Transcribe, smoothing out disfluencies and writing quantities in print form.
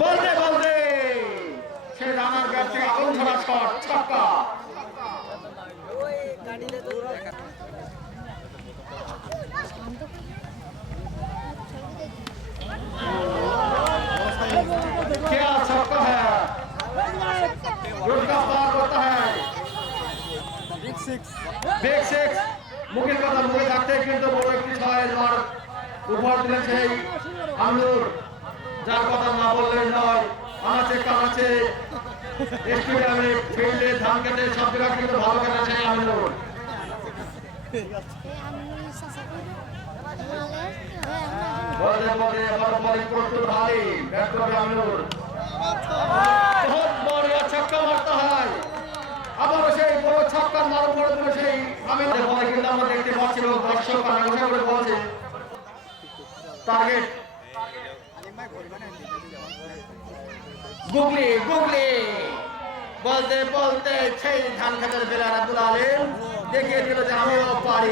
বলতে বলতে সে রানার ব্যাট থেকে আগুন ছড়া শট ছক্কা। क्या छक्का है, का पार होता है, बिग सिक्स। मुखের কথা মুখে থাকতে কিন্তু বড় একটি ছয়ের মার উপহার দিলেন সেই আমিনুর, যার কথা না বললেন নয়। আনাচে কানাচে স্টেডিয়ামে ফিল্ডে ধান কেটে সব জায়গায় কিন্তু ভালো খেলেন সেই আমিনুর। বলে বলে আবার বলে প্রস্তুত ভাই ব্যাট করবে আমিনুর। বহুত বড় ছক্কা মারতে হয়, আবারও সেই বড় ছক্কা মার উপরে দিল সেই আমিনুর। বলে কিন্তু আমরা দেখতে পাচ্ছি দর্শক আলোচনা করে বলছে টার্গেট গুগলি গুগলি। বলতে বলতে সেই ধান খেতের বেলা আব্দুল আলিম দেখিয়ে দিল যে আমিও পারি।